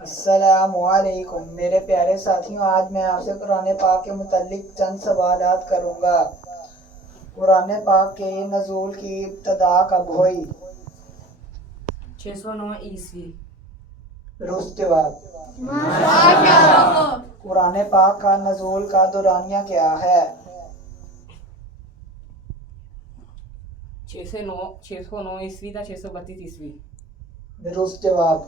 السلام علیکم میرے پیارے ساتھیوں، آج میں آپ سے قرآن پاک کے متعلق چند سوالات کروں گا۔ قرآن پاک کے نزول کی ابتدا کب ہوئی؟ 609 عیسوی۔ درست جواب۔ قرآن پاک کا نزول کا دورانیہ کیا ہے؟ 609 عیسوی تا 632 عیسوی۔ درست جواب۔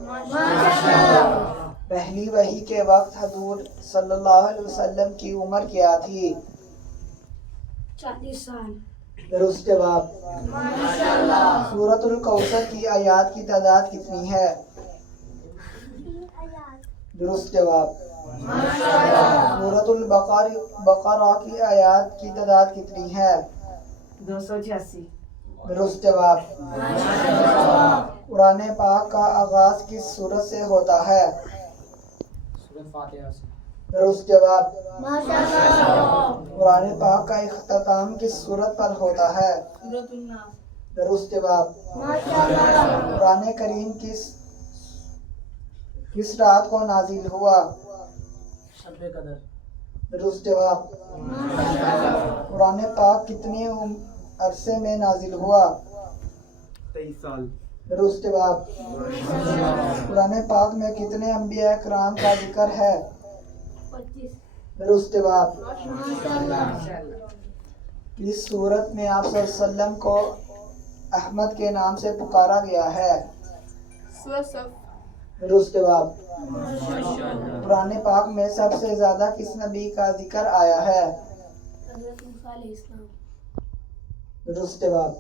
پہلی وحی کے وقت حضور صلی اللہ علیہ وسلم کی عمر کیا تھی؟ 40 سال۔ درست جواب۔ سورۃ الکوثر کی آیات کی تعداد کتنی ہے؟ درست جواب۔ سورۃ البقرہ کی آیات کی تعداد کتنی ہے؟ 286۔ درست جواب۔ قرآن پاک کا آغاز کس سورت سے ہوتا ہے؟ سورۃ فاتحہ سے۔ درست جواب۔ قرآن پاک کا اختتام کس سورت پر ہوتا ہے؟ سورۃ الناس۔ درست جواب۔ قرآن کریم کس رات کو نازل ہوا؟ شب قدر۔ درست جواب۔ قرآن پاک کتنے عرصے میں نازل ہوا؟ 23 سال۔ درست جواب۔ قرآن پاک میں کتنے انبیاء کرام کا ذکر ہے؟ 25۔ درست جواب۔ کس صورت میں آپ صلی اللہ علیہ وسلم کو احمد کے نام سے پکارا گیا ہے؟ سورۃ صف۔ درست جواب۔ قرآن پاک میں سب سے زیادہ کس نبی کا ذکر آیا ہے؟ حضرت موسیٰ علیہ السلام۔ درست جواب۔